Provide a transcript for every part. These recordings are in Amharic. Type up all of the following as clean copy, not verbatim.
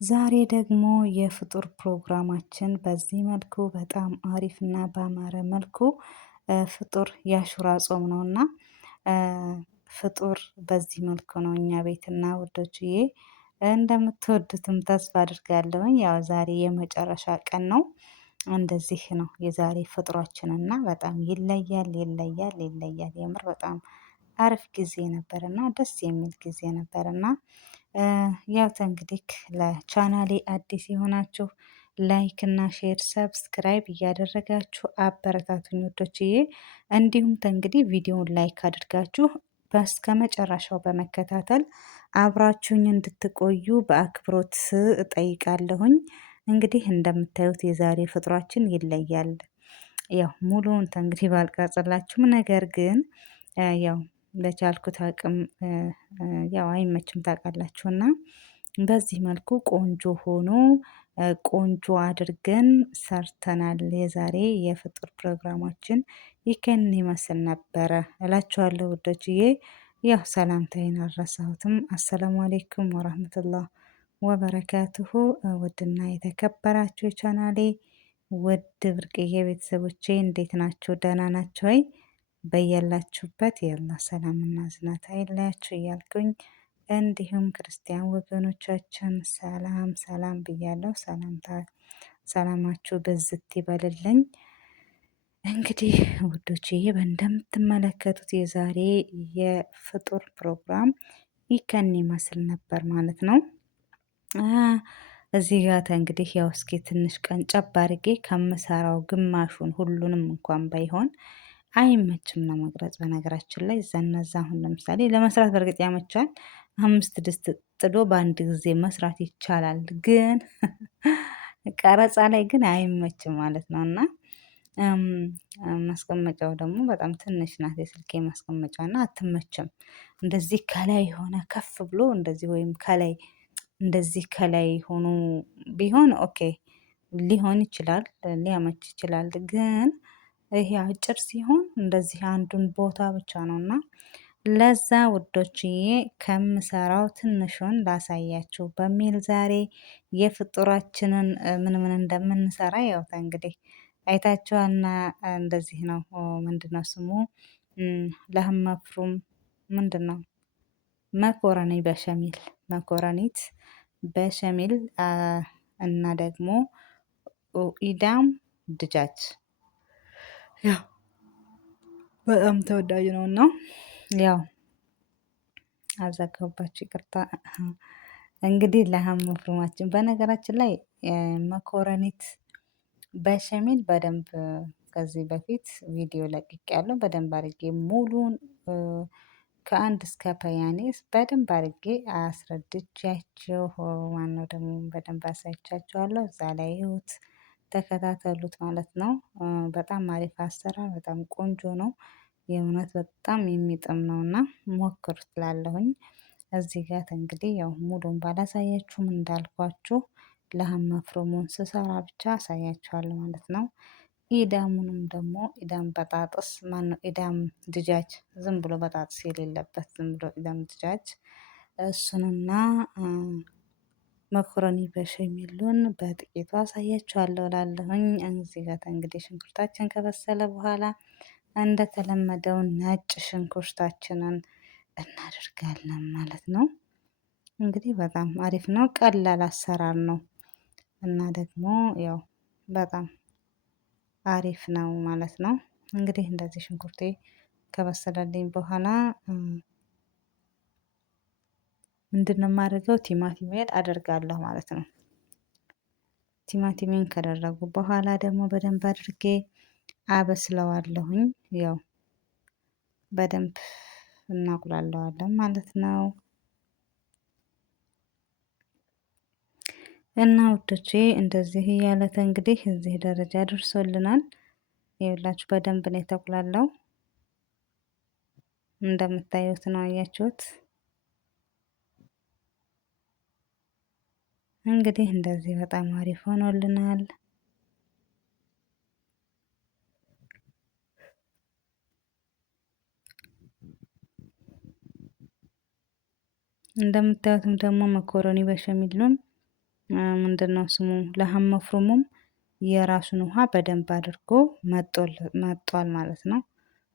ዛሬ ደግሞ የፍጡር ፕሮግራማችን በዚህ መልኩ በጣም አሪፍና ባማረ መልኩ ፍጡር የአሹራ ጾም ነውና ፍጡር በዚህ መልኩ ነው እኛ ቤትና ውዶችዬ እንደምትወዱትም ተስፋ አድርጋለሁኝ። ያው ዛሬ የመጨረሻ ቀን ነው። እንደዚህ ነው የዛሬ ፍጡራችን እና በጣም ይለያል ይለያል ይለያል። የምር በጣም አሪፍ ጊዜ ነበርና ደስ የሚል ጊዜ ነበርና ያው እንግዲህ ለቻናሌ አዲስ የሆናችሁ ላይክ እና ሼር ሰብስክራይብ እያደረጋችሁ አበረታቱኝ ውዶችዬ። እንዲሁም እንግዲህ ቪዲዮውን ላይክ አድርጋችሁ በስከ መጨረሻው በመከታተል አብራችሁኝ እንድትቆዩ በአክብሮት እጠይቃለሁኝ። እንግዲህ እንደምታዩት የዛሬ ፍጥሯችን ይለያል። ያው ሙሉውን እንግዲህ ባልቀርጽላችሁም ነገር ግን ያው በቻልኩት አቅም ያው አይመችም ታውቃላችሁና በዚህ መልኩ ቆንጆ ሆኖ ቆንጆ አድርገን ሰርተናል። የዛሬ የፍጡር ፕሮግራማችን ይህን ይመስል ነበረ እላችኋለሁ ውዶችዬ። ያው ሰላምታዬን አልረሳሁትም። አሰላሙ አሌይኩም ወራህመቱላህ ወበረካቱሁ። ውድና የተከበራችሁ የቻናሌ ውድ ብርቅዬ ቤተሰቦቼ እንዴት ናቸው? ደህና ናቸው ወይ? በያላችሁበት የአላህ ሰላምና እዝነት አይለያችሁ እያልኩኝ እንዲሁም ክርስቲያን ወገኖቻችን ሰላም ሰላም ብያለሁ። ሰላማችሁ ብዝት ይበልልኝ። እንግዲህ ውዶችዬ እንደምትመለከቱት የዛሬ የፍጡር ፕሮግራም ይከን ይመስል ነበር ማለት ነው። እዚህ ጋር እንግዲህ ያው እስኪ ትንሽ ቀን ጨብ አድርጌ ከምሰራው ግማሹን ሁሉንም እንኳን ባይሆን አይመችም ለመቅረጽ። በነገራችን ላይ እነዛ አሁን ለምሳሌ ለመስራት በእርግጥ ያመቻል። 5 ድስት ጥዶ በአንድ ጊዜ መስራት ይቻላል፣ ግን ቀረጻ ላይ ግን አይመችም ማለት ነው። እና ማስቀመጫው ደግሞ በጣም ትንሽ ናት፣ የስልኬ ማስቀመጫ እና አትመችም። እንደዚህ ከላይ ሆነ ከፍ ብሎ እንደዚህ ወይም ከላይ እንደዚህ ከላይ ሆኖ ቢሆን ኦኬ ሊሆን ይችላል፣ ሊያመች ይችላል። ግን ይሄ አጭር ሲሆን እንደዚህ አንዱን ቦታ ብቻ ነው እና ለዛ ውዶችዬ ከምሰራው ትንሹን ላሳያችሁ በሚል ዛሬ የፍጡራችንን ምን ምን እንደምንሰራ ያው እንግዲህ አይታችኋልና እንደዚህ ነው። ምንድነው ስሙ? ለህም መፍሩም ምንድነው? መኮረኒ በሸሚል መኮረኒት በሸሚል እና ደግሞ ኢዳም ድጃጅ ያው በጣም ተወዳጅ ነውና ያው አዘጋባችሁ ይቅርታ። እንግዲህ ለሀም መፍሩማችን በነገራችን ላይ መኮረኒት በሸሚል በደንብ ከዚህ በፊት ቪዲዮ ለቅቄያለሁ። በደንብ አድርጌ ሙሉን ከአንድ እስከ ፐያኔስ በደንብ አድርጌ አስረድቻቸው ማነው ደግሞ በደንብ አሳይቻችኋለሁ። እዛ ላይ ይሁት ተከታተሉት ማለት ነው። በጣም አሪፍ አሰራር፣ በጣም ቆንጆ ነው። የእውነት በጣም የሚጥም ነውና ሞክሩት እላለሁኝ። እዚህ ጋር እንግዲህ ያው ሙሉን ባላሳያችሁም እንዳልኳችሁ ለሀም መፍሩሙን ስሰራ ብቻ አሳያችኋለሁ ማለት ነው። ኢዳሙንም ደግሞ ኢዳም በጣጥስ ማነው ኢዳም ድጃጅ ዝም ብሎ በጣጥስ የሌለበት ዝም ብሎ ኢዳም ድጃጅ እሱንና መኮረኒ በሸሚሉን በጥቂቱ አሳያችኋለሁ እላለሁኝ። እዚህ ጋር እንግዲህ ሽንኩርታችን ከበሰለ በኋላ እንደተለመደው ነጭ ሽንኩርታችንን እናደርጋለን ማለት ነው። እንግዲህ በጣም አሪፍ ነው፣ ቀላል አሰራር ነው እና ደግሞ ያው በጣም አሪፍ ነው ማለት ነው። እንግዲህ እንደዚህ ሽንኩርቴ ከበሰለልኝ በኋላ ምንድነው የማደርገው? ቲማቲሜን አደርጋለሁ ማለት ነው። ቲማቲሜን ከደረጉ በኋላ ደግሞ በደንብ አድርጌ አበስለዋለሁኝ። ያው በደንብ እናቁላለዋለን ማለት ነው። እና ውዶቼ እንደዚህ እያለት እንግዲህ እዚህ ደረጃ ደርሶልናል። ይኸውላችሁ በደንብ ነው የተቁላላው። እንደምታዩት ነው፣ አያችሁት? እንግዲህ እንደዚህ በጣም አሪፍ ሆኖልናል። እንደምታዩትም ደግሞ መኮረኒ በሸሚሉን ምንድነው ስሙ ለሀም መፍሩሙም የራሱን ውሃ በደንብ አድርጎ መጧል ማለት ነው።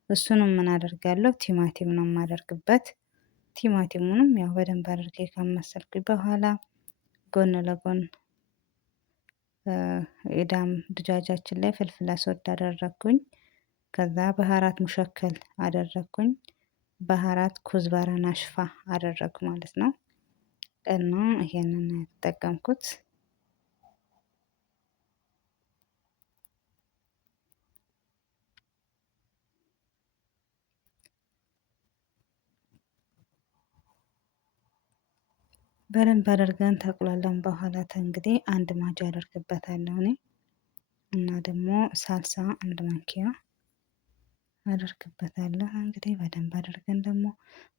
እሱንም ምን አደርጋለሁ ቲማቲም ነው የማደርግበት። ቲማቲሙንም ያው በደንብ አድርጌ ካመሰልኩኝ በኋላ ጎን ለጎን ኢዳም ድጃጃችን ላይ ፍልፍል አስወድ አደረኩኝ። ከዛ ባህራት ሙሸከል አደረኩኝ። ባህራት ኩዝባራ ናሽፋ አደረኩ ማለት ነው። እና ይሄንን የተጠቀምኩት በደንብ አድርገን ተቁላላን በኋላ እንግዲህ አንድ ማጅ አደርግበታለሁ እኔ እና ደግሞ ሳልሳ አንድ ማንኪያ አደርግበታለሁ። እንግዲህ በደንብ አድርገን ደግሞ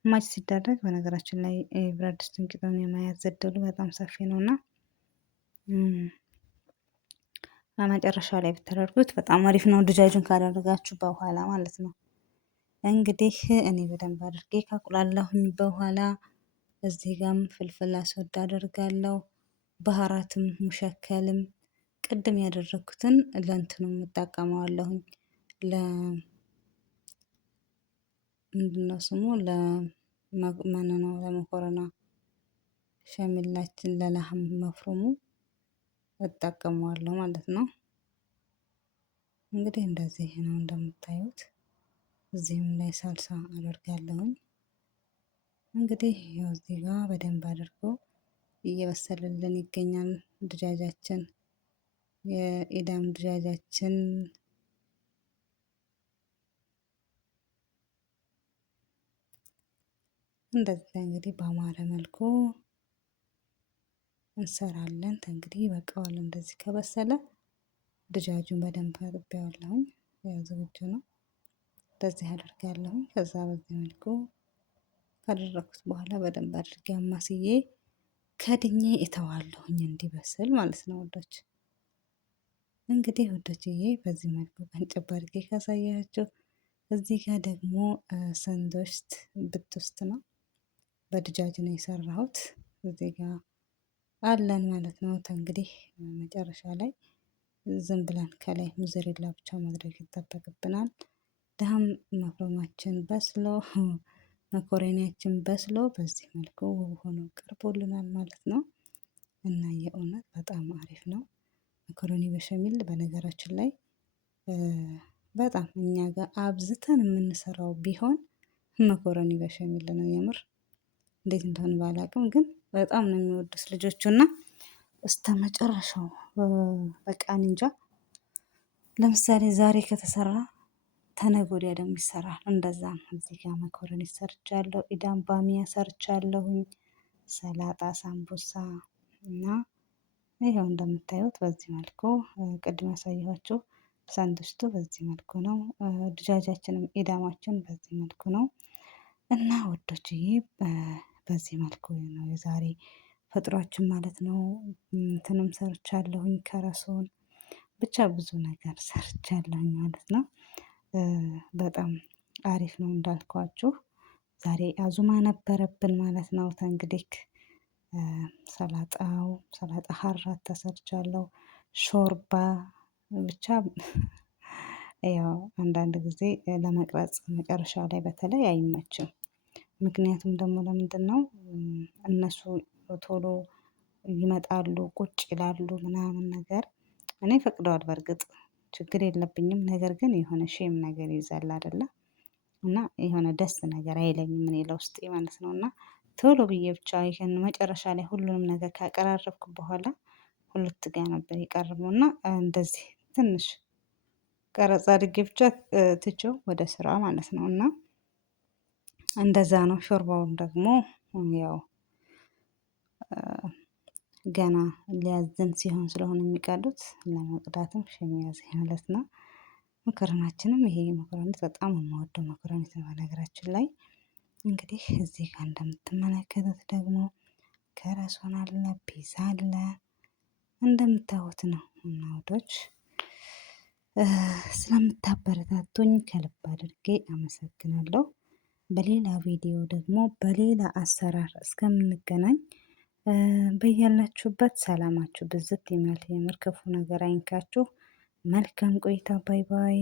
ማጅ ሲደረግ በነገራችን ላይ ብረት ድስቱን ቂጡን የመያዝ እድሉ በጣም ሰፊ ነውና መጨረሻ ላይ ብታደርጉት በጣም አሪፍ ነው። ድጃጁን ካደረጋችሁ በኋላ ማለት ነው። እንግዲህ እኔ በደንብ አድርጌ ካቁላላሁኝ በኋላ እዚህ ጋርም ፍልፍል አስወድ አደርጋለሁ። ባህራትም ሙሸከልም ቅድም ያደረኩትን ለእንትኑ እጠቀመዋለሁኝ ለ ምንድነው ስሙ ለማንነው ለመኮረና ሸሚላችን ለላህም መፍሩሙ እጠቀመዋለሁ ማለት ነው። እንግዲህ እንደዚህ ነው እንደምታዩት። እዚህም ላይ ሳልሳ አደርጋለሁኝ። እንግዲህ ያው እዚህ ጋር በደንብ አድርጎ እየበሰለልን ይገኛል ድጃጃችን የኢዳም ድጃጃችን እንደዚህ እንግዲህ በአማረ መልኩ እንሰራለን። እንግዲህ ይበቃዋል እንደዚህ ከበሰለ ድጃጁን በደንብ አጥቤዋለሁኝ። ያው ዝግጁ ነው። እንደዚህ አደርጋለሁኝ። ከዛ በዚህ መልኩ ካደረኩት በኋላ በደንብ አድርጌ አማስዬ ከድኜ እተዋለሁኝ እንዲበስል ማለት ነው ወዶች። እንግዲህ ወዶችዬ በዚህ መልኩ ቀንጨብ አድርጌ ካሳያችሁ እዚህ ጋር ደግሞ ሰንዶስት ብትውስት ነው በድጃጅ ነው የሰራሁት። እዚህ ጋር አለን ማለት ነው። እንግዲህ መጨረሻ ላይ ዝም ብለን ከላይ ሙዘሬላ ብቻ ማድረግ ይጠበቅብናል። ደሃም መፍረማችን በስሎ መኮረኒያችን በስሎ በዚህ መልኩ ውብ ሆኖ ቀርቦልናል ማለት ነው። እና የእውነት በጣም አሪፍ ነው። መኮረኒ በሸሚል በነገራችን ላይ በጣም እኛ ጋር አብዝተን የምንሰራው ቢሆን መኮረኒ በሸሚል ነው። የምር እንዴት እንደሆነ ባላውቅም ግን በጣም ነው የሚወዱት ልጆቹና እስከመጨረሻው በቃ እንጃ። ለምሳሌ ዛሬ ከተሰራ ተነገ ወዲያ ደግሞ ይሰራል። እንደዛ ነው። እዚህ ጋር መኮረኒ ሰርቻለሁ። ኢዳም ባሚያ ሰርቻለሁኝ። ሰላጣ፣ ሳምቡሳ እና ይኸው እንደምታዩት በዚህ መልኩ ቅድም ያሳየኋችሁ ሳንዱስቱ በዚህ መልኩ ነው። ድጃጃችንም ኢዳማችን በዚህ መልኩ ነው። እና ወዶችዬ በዚህ መልኩ ነው የዛሬ ፈጥሯችን ማለት ነው። እንትንም ሰርቻለሁኝ ከረሶን ብቻ ብዙ ነገር ሰርቻለሁኝ ማለት ነው። በጣም አሪፍ ነው እንዳልኳችሁ። ዛሬ አዙማ ነበረብን ማለት ነው። እንግዲህ ሰላጣ ሀራት ተሰርቻለሁ። ሾርባ ብቻ ያው አንዳንድ ጊዜ ለመቅረጽ መጨረሻ ላይ በተለይ አይመችም። ምክንያቱም ደግሞ ለምንድነው እነሱ ቶሎ ይመጣሉ ቁጭ ይላሉ ምናምን ነገር እኔ ፈቅደዋል በርግጥ ችግር የለብኝም። ነገር ግን የሆነ ሼም ነገር ይይዛል አይደለ? እና የሆነ ደስ ነገር አይለኝም እኔ ለውስጤ ማለት ነው። እና ቶሎ ብዬ ብቻ ይሄን መጨረሻ ላይ ሁሉንም ነገር ካቀራረብኩ በኋላ ሁለት ጋር ነበር የቀረበው እና እንደዚህ ትንሽ ቀረጻ አድርጌ ብቻ ትቼው ወደ ስራ ማለት ነው። እና እንደዛ ነው። ሾርባውን ደግሞ ያው ገና ሊያዝን ሲሆን ስለሆነ የሚቀዱት ለመቅዳትም ሸሚያዝ ማለት ነው። መኮረናችንም ይሄ መኮረኒት በጣም የምወደው መኮረኒት ነው። በነገራችን ላይ እንግዲህ እዚህ ጋር እንደምትመለከቱት ደግሞ ከረሶን አለ ፒዛ አለ እንደምታዩት ነው። እና ወዶች ስለምታበረታቱኝ ከልብ አድርጌ አመሰግናለሁ። በሌላ ቪዲዮ ደግሞ በሌላ አሰራር እስከምንገናኝ በያላችሁበት ሰላማችሁ ብዝት ይመል። የምር ክፉ ነገር አይንካችሁ። መልካም ቆይታ። ባይ ባይ